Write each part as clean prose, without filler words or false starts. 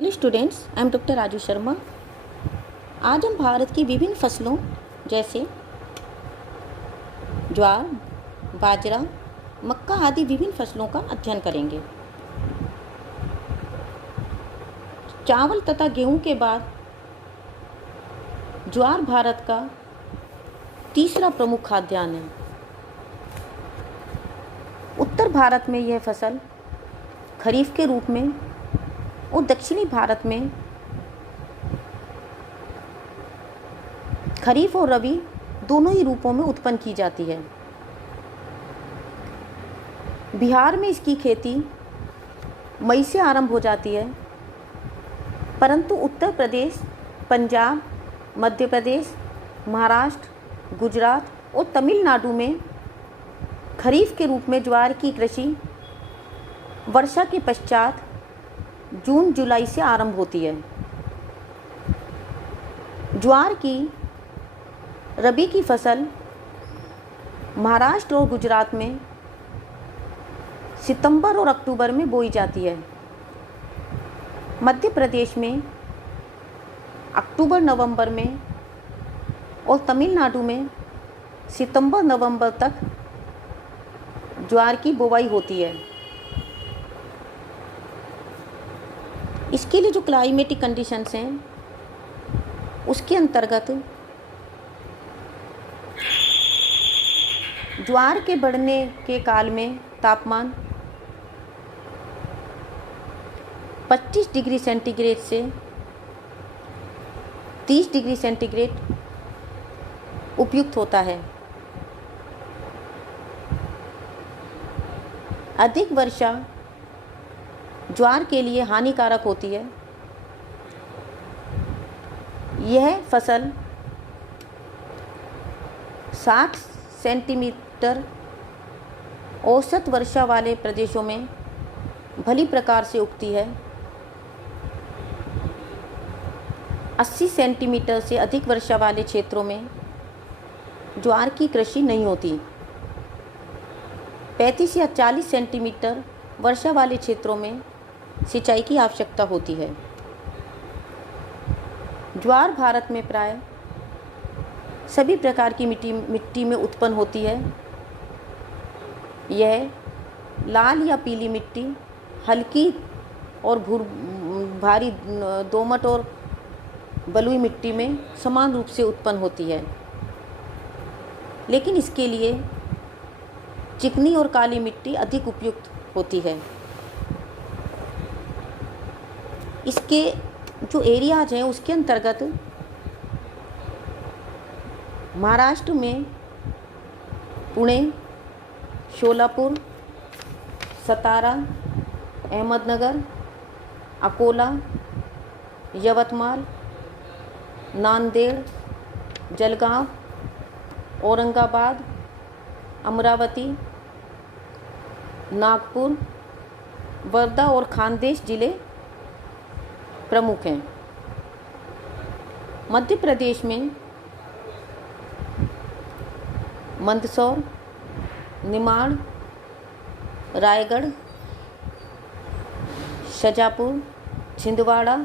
Hello students, I am doctor Raju Sharma. आज हम भारत की विभिन्न फसलों जैसे ज्वार, बाजरा, मक्का आदि विभिन्न फसलों का अध्ययन करेंगे। चावल तथा गेहूं के बाद ज्वार भारत का तीसरा प्रमुख खाद्यान्न है। उत्तर भारत में यह फसल खरीफ के रूप में और दक्षिणी भारत में खरीफ और रबी दोनों ही रूपों में उत्पन्न की जाती है। बिहार में इसकी खेती मई से आरंभ हो जाती है, परंतु उत्तर प्रदेश, पंजाब, मध्य प्रदेश, महाराष्ट्र, गुजरात और तमिलनाडु में खरीफ के रूप में ज्वार की कृषि वर्षा के पश्चात जून जुलाई से आरंभ होती है। ज्वार की रबी की फसल महाराष्ट्र और गुजरात में सितंबर और अक्टूबर में बोई जाती है। मध्य प्रदेश में अक्टूबर नवंबर में और तमिलनाडु में सितंबर नवंबर तक ज्वार की बुवाई होती है। इसके लिए जो क्लाइमेटिक कंडीशंस हैं उसके अंतर्गत ज्वार के बढ़ने के काल में तापमान 25 डिग्री सेंटीग्रेड से 30 डिग्री सेंटीग्रेड उपयुक्त होता है। अधिक वर्षा ज्वार के लिए हानिकारक होती है। यह फसल 60 सेंटीमीटर औसत वर्षा वाले प्रदेशों में भली प्रकार से उगती है। 80 सेंटीमीटर से अधिक वर्षा वाले क्षेत्रों में ज्वार की कृषि नहीं होती। 35 या 40 सेंटीमीटर वर्षा वाले क्षेत्रों में सिंचाई की आवश्यकता होती है। ज्वार भारत में प्राय सभी प्रकार की मिट्टी में उत्पन्न होती है। यह लाल या पीली मिट्टी, हल्की और भारी दोमट और बलुई मिट्टी में समान रूप से उत्पन्न होती है, लेकिन इसके लिए चिकनी और काली मिट्टी अधिक उपयुक्त होती है। इसके जो एरियाज हैं उसके अंतर्गत महाराष्ट्र में पुणे, शोलापुर, सतारा, अहमदनगर, अकोला, यवतमाल, नांदेड़, जलगांव, औरंगाबाद, अमरावती, नागपुर, वर्धा और खानदेश जिले प्रमुख हैं। मध्य प्रदेश में मंदसौर, निमाड़, रायगढ़, शाजापुर, छिंदवाड़ा,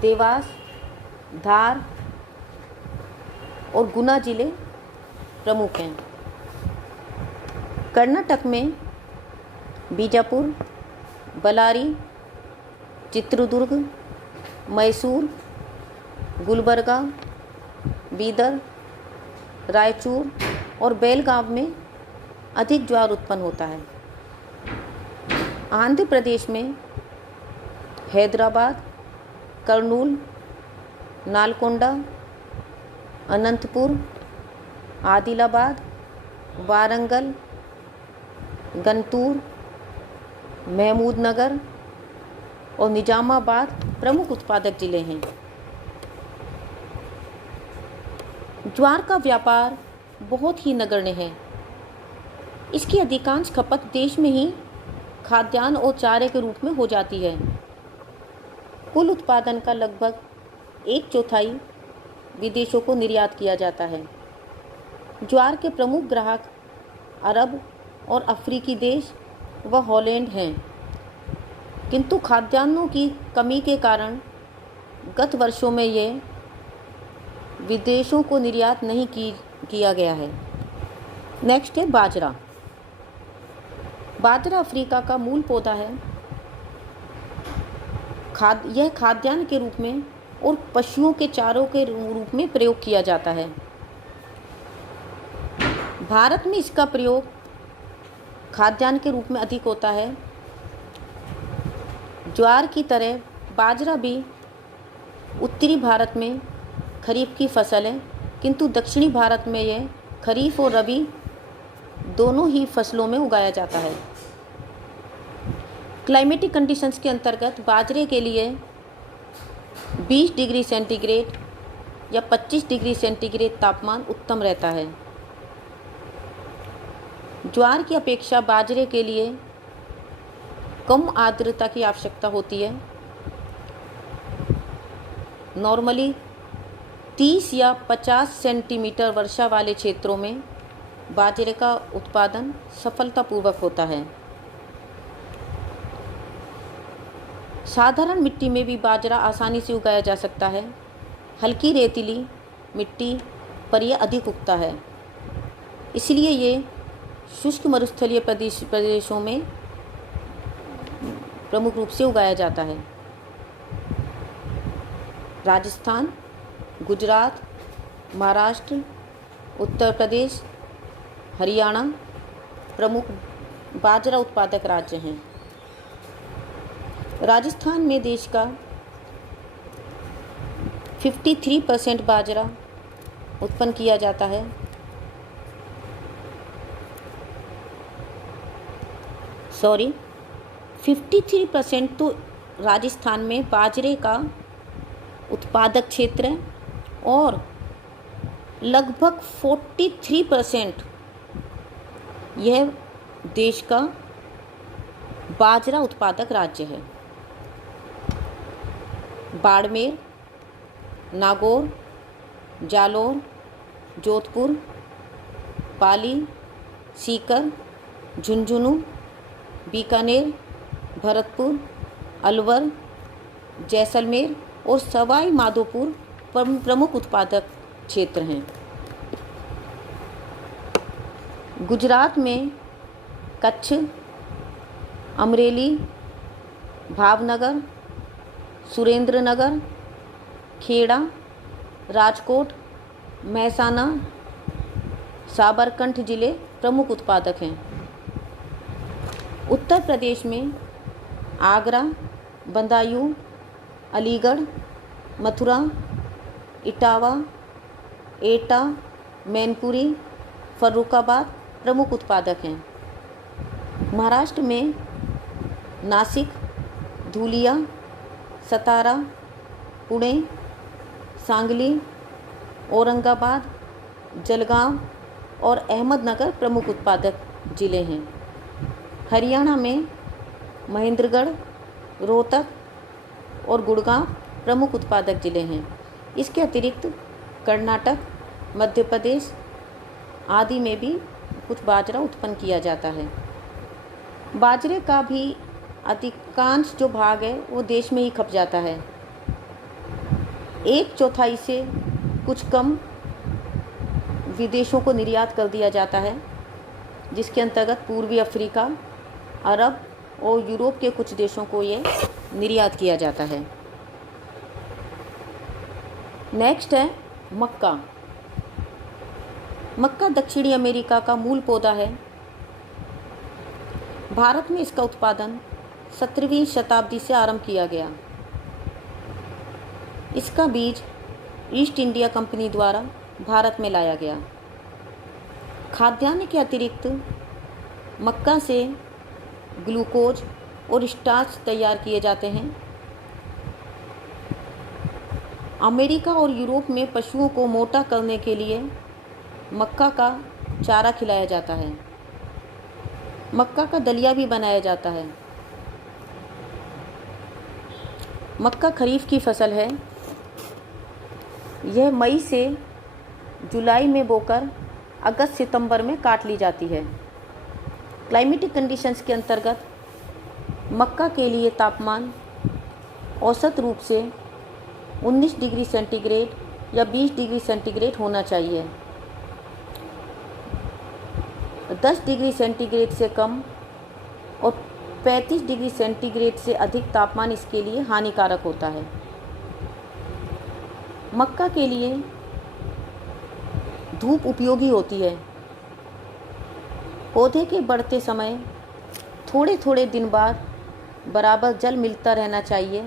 देवास, धार और गुना जिले प्रमुख हैं। कर्नाटक में बीजापुर, बलारी, चित्रदुर्ग, मैसूर, गुलबर्गा, बीदर, रायचूर और बेलगाम में अधिक ज्वार उत्पन्न होता है। आंध्र प्रदेश में हैदराबाद, कर्नूल, नालकोंडा, अनंतपुर, आदिलाबाद, वारंगल, गंतूर, महमूदनगर और निजामाबाद प्रमुख उत्पादक जिले हैं। ज्वार का व्यापार बहुत ही नगण्य है। इसकी अधिकांश खपत देश में ही खाद्यान्न और चारे के रूप में हो जाती है। कुल उत्पादन का लगभग 1/4 विदेशों को निर्यात किया जाता है। ज्वार के प्रमुख ग्राहक अरब और अफ्रीकी देश व हॉलैंड हैं। किंतु खाद्यान्नों की कमी के कारण गत वर्षों में ये विदेशों को निर्यात नहीं किया गया है। नेक्स्ट है बाजरा। बाजरा अफ्रीका का मूल पौधा है। यह खाद्यान्न के रूप में और पशुओं के चारों के रूप में प्रयोग किया जाता है। भारत में इसका प्रयोग खाद्यान्न के रूप में अधिक होता है। ज्वार की तरह बाजरा भी उत्तरी भारत में खरीफ की फसल है, किंतु दक्षिणी भारत में यह खरीफ और रबी दोनों ही फसलों में उगाया जाता है। क्लाइमेटिक कंडीशंस के अंतर्गत बाजरे के लिए 20 डिग्री सेंटीग्रेड या 25 डिग्री सेंटीग्रेड तापमान उत्तम रहता है। ज्वार की अपेक्षा बाजरे के लिए कम आर्द्रता की आवश्यकता होती है। नॉर्मली 30 या 50 सेंटीमीटर वर्षा वाले क्षेत्रों में बाजरे का उत्पादन सफलतापूर्वक होता है। साधारण मिट्टी में भी बाजरा आसानी से उगाया जा सकता है। हल्की रेतीली मिट्टी पर यह अधिक उगता है, इसलिए ये शुष्क मरुस्थलीय प्रदेशों में प्रमुख रूप से उगाया जाता है। राजस्थान, गुजरात, महाराष्ट्र, उत्तर प्रदेश, हरियाणा प्रमुख बाजरा उत्पादक राज्य हैं। राजस्थान में देश का 53% बाजरा उत्पन्न किया जाता है। सॉरी 53% तो राजस्थान में बाजरे का उत्पादक क्षेत्र है और लगभग 43% यह देश का बाजरा उत्पादक राज्य है। बाड़मेर, नागौर, जालौर, जोधपुर, पाली, सीकर, झुंझुनू, बीकानेर, भरतपुर, अलवर, जैसलमेर और सवाई माधोपुर प्रमुख उत्पादक क्षेत्र हैं। गुजरात में कच्छ, अमरेली, भावनगर, सुरेंद्रनगर, खेड़ा, राजकोट, महसाना, साबरकंठ जिले प्रमुख उत्पादक हैं। उत्तर प्रदेश में आगरा, बदायूं, अलीगढ़, मथुरा, इटावा, एटा, मैनपुरी, फर्रुखाबाद प्रमुख उत्पादक हैं। महाराष्ट्र में नासिक, धुलिया, सतारा, पुणे, सांगली, औरंगाबाद, जलगांव और अहमदनगर प्रमुख उत्पादक जिले हैं। हरियाणा में महेंद्रगढ़, रोहतक और गुड़गांव प्रमुख उत्पादक जिले हैं। इसके अतिरिक्त कर्नाटक, मध्य प्रदेश आदि में भी कुछ बाजरा उत्पन्न किया जाता है। बाजरे का भी अधिकांश जो भाग है वो देश में ही खप जाता है। 1/4 से कुछ कम विदेशों को निर्यात कर दिया जाता है, जिसके अंतर्गत पूर्वी अफ्रीका, अरब और यूरोप के कुछ देशों को ये निर्यात किया जाता है। नेक्स्ट है मक्का। मक्का दक्षिणी अमेरिका का मूल पौधा है। भारत में इसका उत्पादन 17वीं शताब्दी से आरंभ किया गया। इसका बीज ईस्ट इंडिया कंपनी द्वारा भारत में लाया गया। खाद्यान्न के अतिरिक्त मक्का से ग्लूकोज और स्टार्च तैयार किए जाते हैं। अमेरिका और यूरोप में पशुओं को मोटा करने के लिए मक्का का चारा खिलाया जाता है। मक्का का दलिया भी बनाया जाता है। मक्का खरीफ की फसल है। यह मई से जुलाई में बोकर अगस्त सितंबर में काट ली जाती है। क्लाइमेटिक कंडीशंस के अंतर्गत मक्का के लिए तापमान औसत रूप से 19 डिग्री सेंटीग्रेड या 20 डिग्री सेंटीग्रेड होना चाहिए। 10 डिग्री सेंटीग्रेड से कम और 35 डिग्री सेंटीग्रेड से अधिक तापमान इसके लिए हानिकारक होता है। मक्का के लिए धूप उपयोगी होती है। पौधे के बढ़ते समय थोड़े थोड़े दिन बाद बराबर जल मिलता रहना चाहिए।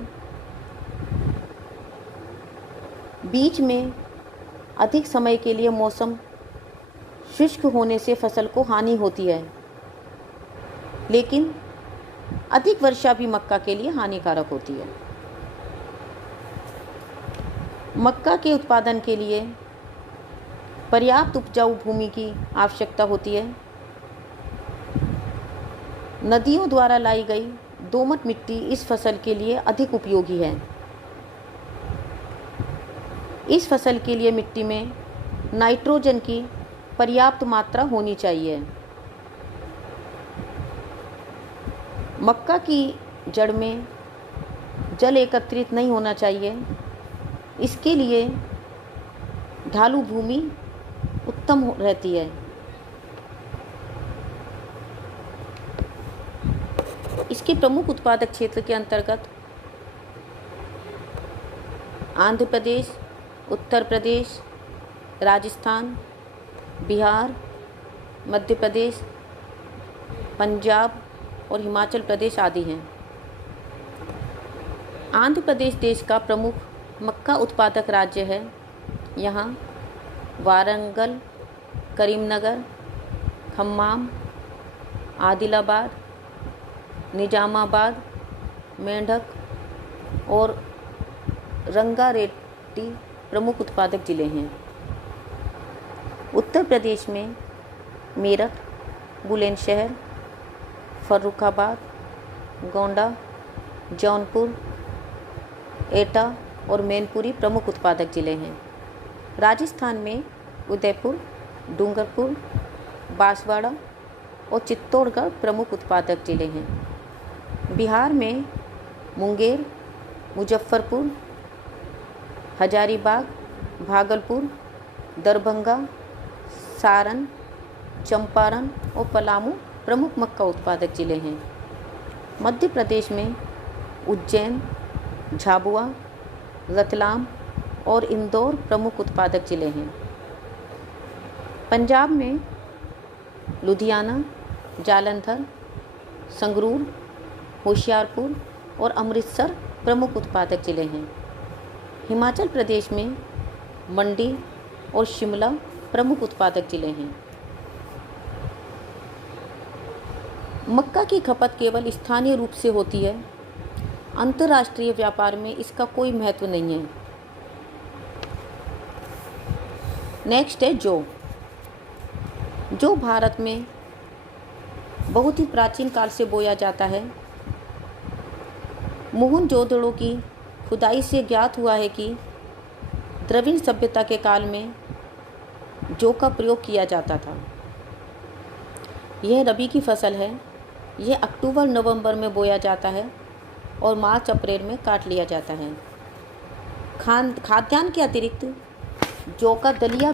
बीच में अधिक समय के लिए मौसम शुष्क होने से फसल को हानि होती है, लेकिन अधिक वर्षा भी मक्का के लिए हानिकारक होती है। मक्का के उत्पादन के लिए पर्याप्त उपजाऊ भूमि की आवश्यकता होती है। नदियों द्वारा लाई गई दोमट मिट्टी इस फसल के लिए अधिक उपयोगी है। इस फसल के लिए मिट्टी में नाइट्रोजन की पर्याप्त मात्रा होनी चाहिए। मक्का की जड़ में जल एकत्रित नहीं होना चाहिए। इसके लिए ढालू भूमि उत्तम रहती है। इसके प्रमुख उत्पादक क्षेत्र के अंतर्गत आंध्र प्रदेश, उत्तर प्रदेश, राजस्थान, बिहार, मध्य प्रदेश, पंजाब और हिमाचल प्रदेश आदि हैं। आंध्र प्रदेश देश का प्रमुख मक्का उत्पादक राज्य है। यहाँ वारंगल, करीमनगर, खम्माम, आदिलाबाद, निजामाबाद, मेंढक और रंगारेड्डी प्रमुख उत्पादक जिले हैं। उत्तर प्रदेश में मेरठ, बुलंदशहर, फर्रुखाबाद, गोंडा, जौनपुर, एटा और मैनपुरी प्रमुख उत्पादक जिले हैं। राजस्थान में उदयपुर, डूंगरपुर, बांसवाड़ा और चित्तौड़गढ़ प्रमुख उत्पादक जिले हैं। बिहार में मुंगेर, मुजफ्फरपुर, हजारीबाग, भागलपुर, दरभंगा, सारण, चंपारण और पलामू प्रमुख मक्का उत्पादक जिले हैं। मध्य प्रदेश में उज्जैन, झाबुआ, रतलाम और इंदौर प्रमुख उत्पादक जिले हैं। पंजाब में लुधियाना, जालंधर, संगरूर, होशियारपुर और अमृतसर प्रमुख उत्पादक जिले हैं। हिमाचल प्रदेश में मंडी और शिमला प्रमुख उत्पादक जिले हैं। मक्का की खपत केवल स्थानीय रूप से होती है। अंतर्राष्ट्रीय व्यापार में इसका कोई महत्व नहीं है। नेक्स्ट है जौ। जो भारत में बहुत ही प्राचीन काल से बोया जाता है। मोहनजोदड़ो की खुदाई से ज्ञात हुआ है कि द्रविड़ सभ्यता के काल में जौ का प्रयोग किया जाता था। यह रबी की फसल है। यह अक्टूबर नवंबर में बोया जाता है और मार्च अप्रैल में काट लिया जाता है। खाद्यान्न के अतिरिक्त जौ का दलिया